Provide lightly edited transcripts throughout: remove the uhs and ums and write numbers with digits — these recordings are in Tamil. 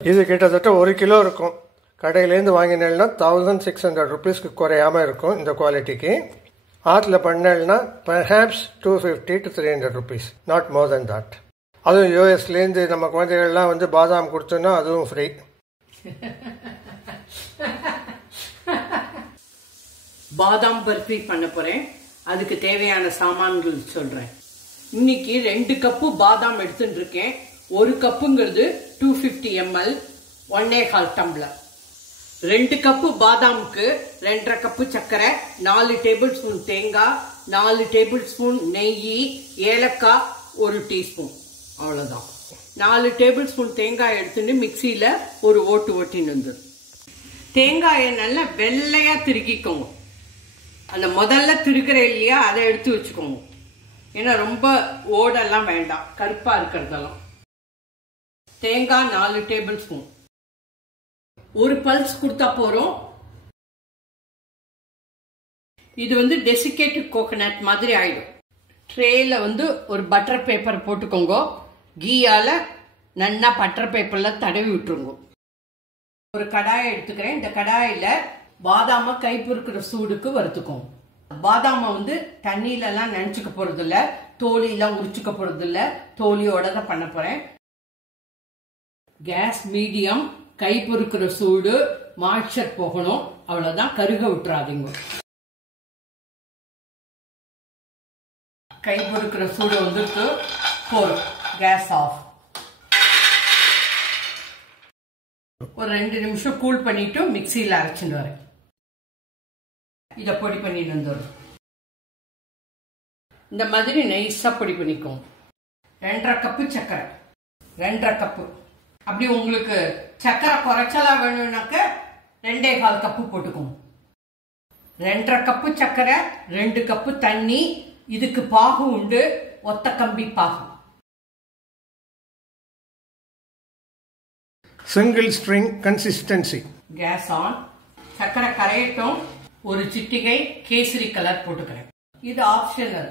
இது கிட்டத்தட்ட 1 கிலோ இருக்கும். கடையிலேருந்து வாங்கினேன்னா 1600 ருபீஸ்க்கு குறையாமல் இருக்கும் இந்த குவாலிட்டிக்கு. ஆற்றில் பண்ணேன்னா perhaps 250 to 300 rupees, not more then that. அதுவும் யூஎஸ்லேருந்து நம்ம குழந்தைகள்லாம் வந்து பாதாம் கொடுத்தோன்னா அதுவும் ஃப்ரீ. பாதாம் பர்ஃபி பண்ண போகிறேன். அதுக்கு தேவையான சாமான்கள் சொல்கிறேன். இன்னைக்கு 2 கப்பு பாதாம் எடுத்துட்டு இருக்கேன். 1 கப்புங்கிறது 250 ml, 1.25 டம்ளர். 2 கப்பு பாதாமுக்கு 2.5 கப்பு சர்க்கரை, 4 டேபிள் ஸ்பூன் தேங்காய், 4 டேபிள் ஸ்பூன் நெய், ஏலக்காய் 1 டீஸ்பூன், அவ்வளோதான். 4 டேபிள் ஸ்பூன் தேங்காய் எடுத்துட்டு மிக்சியில் ஒரு ஓட்டின்னு வந்துடும். தேங்காயை நல்லா வெள்ளையாக திருக்கிக்கோங்க. அந்த முதல்ல திருக்கிற இல்லையா அதை எடுத்து வச்சுக்கோங்க. ஏன்னா ரொம்ப ஓடெல்லாம் வேண்டாம், கருப்பாக இருக்கிறதெல்லாம். தேங்காய் 4 டேபிள் ஸ்பூன், ஒரு பல்ஸ் கொடுத்தா போறோம். இது வந்து டெசிகேட்டட் கோகனட் மாதிரி ஆயிடும். ட்ரேல வந்து ஒரு பட்டர் பேப்பர் போட்டுக்கோங்க. கீயால நன்னா பட்டர் பேப்பர்ல தடவி விட்டுருங்க. ஒரு கடாயை எடுத்துக்கிறேன். இந்த கடாயில பாதாம கை பொறுக்கிற சூடுக்கு வறுத்துக்கோங்க. பாதாம வந்து தண்ணியில எல்லாம் நினைச்சுக்க போறது இல்ல, தோலியெல்லாம் உரிச்சுக்க போறது இல்ல, தோலியோட தான் பண்ண போறேன். கேஸ் மீடியம், கை பொறுக்கிற சூடு, மாய்ச்சர் போகணும், அவ்வளவுதான். கருக விட்டுறாதீங்க. கை பொறுக்கிற சூடு வந்துட்டு போதும். Gas off. ஒரு 2 நிமிஷம் கூல் பண்ணிட்டு மிக்சியில் அரைச்சிட்டு வரேன். இதை பொடி பண்ணிட்டு வந்துடும். இந்த மாதிரி நைஸா பொடி பண்ணிக்கோங்க. 2.5 கப்பு சர்க்கரை, 2.5 கப்பு. அப்படி உங்களுக்கு சர்க்கரை குறைச்சலா வேணும்னாக்க 2.25 கப்பு போட்டுக்கோங்க. 2.5 கப்பு சர்க்கரை, 2 கப்பு தண்ணி. இதுக்கு பாகு உண்டு, ஒத்த கம்பி பாகு. Single string consistency. Gas on. சர்க்கரை கரையட்டும். ஒரு சிட்டிகை கேசரி கலர் போட்டுக்கிறேன். இது ஆப்ஷனல்.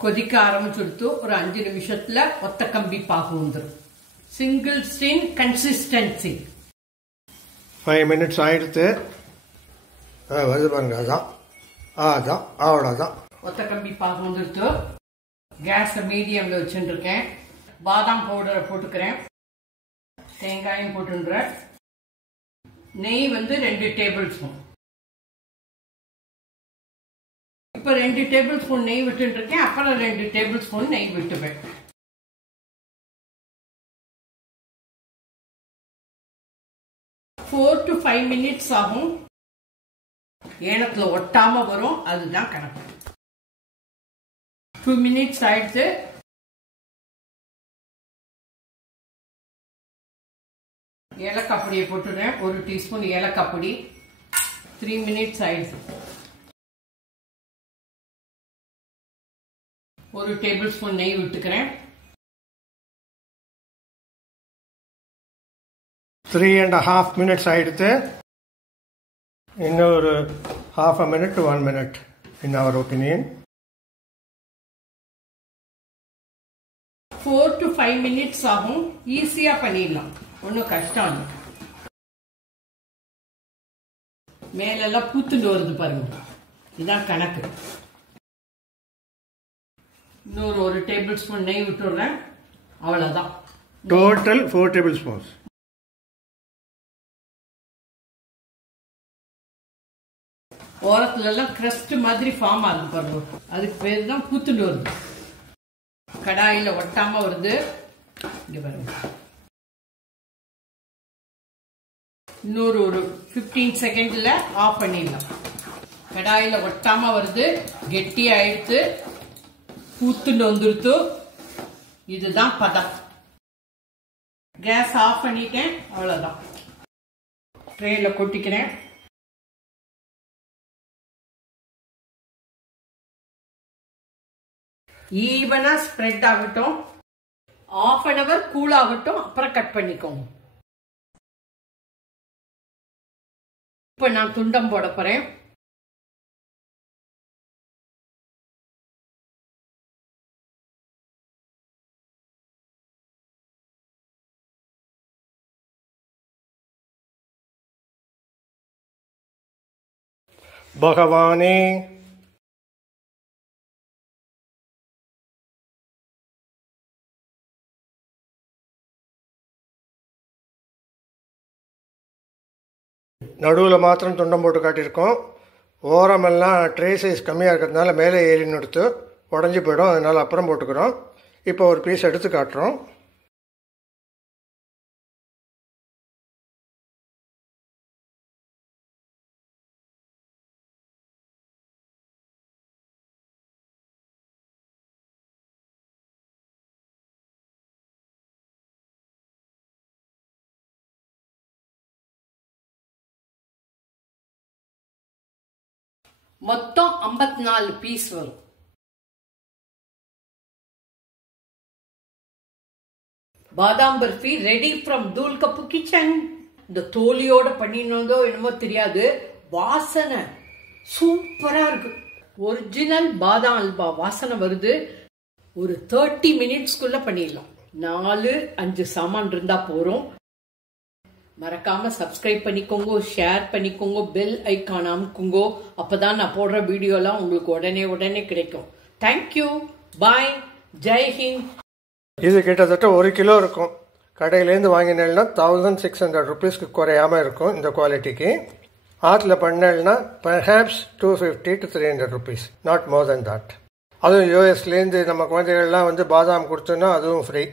கொதிக்க ஆரம்பிச்சுடுத்து ஒரு 5 நிமிஷத்துல ஒத்த கம்பி பாகு வந்துடும். Single string consistency. 5 மினிட்ஸ் ஆயிடுத்து. வருது பாருங்க. அதான் அவ்வளோதான். ஒத்த கம்பி பாகு வந்துடுத்து. கேஸ் மீடியம்ல வச்சுட்டு இருக்கேன். பாதாம் பவுடரை போட்டுக்கிறேன். தேங்காயும் போட்டுன்றேன். நெய் வந்து 2 டேபிள் ஸ்பூன். இப்ப 2 டேபிள் ஸ்பூன் நெய் விட்டு இருக்கேன். அப்புறம் 2 டேபிள் ஸ்பூன் நெய் விட்டுவேன். Four to 5 மினிட்ஸ் ஆகும். ஏனத்துல ஒட்டாம வரும், அதுதான் கணக்கு. 2 மினிட்ஸ் ஆயிடுச்சு. ஏலக்காய் பொடியை போட்டுறேன். 1 டீஸ்பூன் ஏலக்காய் பொடி. 3 மினிட்ஸ் ஆயிடுச்சு. 1 டேபிள் ஸ்பூன் நெய் விட்டுக்கிறேன். 3.5 மினிட்ஸ் ஆயிடுத்து. இன்னும் ஒரு half a minute to 1 minute in our opinion. 4 to 5 minutes ஆகும். ஈஸியா பண்ணிடலாம், ஒன்றும் கஷ்டம் இல்லை. மேலெல்லாம் பூத்துட்டு வருது பாருங்க, இதுதான் கணக்கு. இன்னொரு 1 டேபிள் ஸ்பூன் நெய் விட்டுடுறேன், அவ்வளோதான். Total 4 table spoons. ஓரத்துல எல்லாம் கிரஸ்ட் மாதிரி ஃபார்ம் ஆகுது பாருங்க, அதுக்கு பேர் தான் பூத்துட்டு வருது. கடாயில ஒட்டாம வருது. இங்க பாருங்க. இன்னொரு 15 செகண்ட்ல ஆஃப் பண்ணிடலாம். கடாயில ஒட்டாம வருது, கெட்டி ஆயிடுத்து, பூத்துண்டு வந்துடுத்து. இதுதான் பதம். கேஸ் ஆஃப் பண்ணிட்டேன், அவ்வளவுதான். ட்ரேல கொட்டிக்கிறேன். ஈவனா ஸ்ப்ரெட் ஆகட்டும். 1/2 hour கூல் ஆகட்டும், அப்புறம் கட் பண்ணிக்கோங்க. இப்ப நான் துண்டம் போட போறேன். பகவானே. நடுவில் மாத்திரம் துண்டம் போட்டு காட்டியிருக்கோம். ஓரமெல்லாம் ட்ரே சைஸ் கம்மியாக இருக்கிறதுனால மேலே ஏறின்னு எடுத்து உடஞ்சி போயிடும், அதனால் அப்புறம் போட்டுக்கிறோம். இப்போ ஒரு பீஸ் எடுத்து காட்டுறோம். மொத்தம் 54 பீஸ் வரும். பாதாம் பர்ஃபி ரெடி ஃப்ரம் தூள் கப்பு கிச்சன். இந்த தோலியோட பண்ணினதோ என்னமோ தெரியாது, வாசனை சூப்பரா இருக்கு. ஒரிஜினல் பாதாம் அல்வா வாசனை வருது. ஒரு 30 மினிட்ஸ்க்குள்ள பண்ணிடலாம். 4-5 சாமான் இருந்தா போறோம். மறக்காம சப்ஸ்கிரைப் பண்ணிக்கோங்க, ஷேர் பண்ணிக்கோங்க, பெல் ஐக்கான் அமுக்குங்க. அப்பதான் நான் போடுற வீடியோலாம் உங்களுக்கு உடனே கிடைக்கும். தேங்க்யூ, பாய், ஜெய் ஹிந்த். இது கிட்டத்தட்ட 1 கிலோ இருக்கும். கடையிலேருந்து வாங்கினேன்னா 1600 ருபீஸ்க்கு குறையாமல் இருக்கும் இந்த குவாலிட்டிக்கு. ஆற்றுல பண்ணேன்னா perhaps 250 to 300 rupees, not more then that. அதுவும் யூஎஸ்லேருந்து நம்ம குழந்தைகள்லாம் பாதாம் கொடுத்தோன்னா அதுவும் ஃப்ரீ.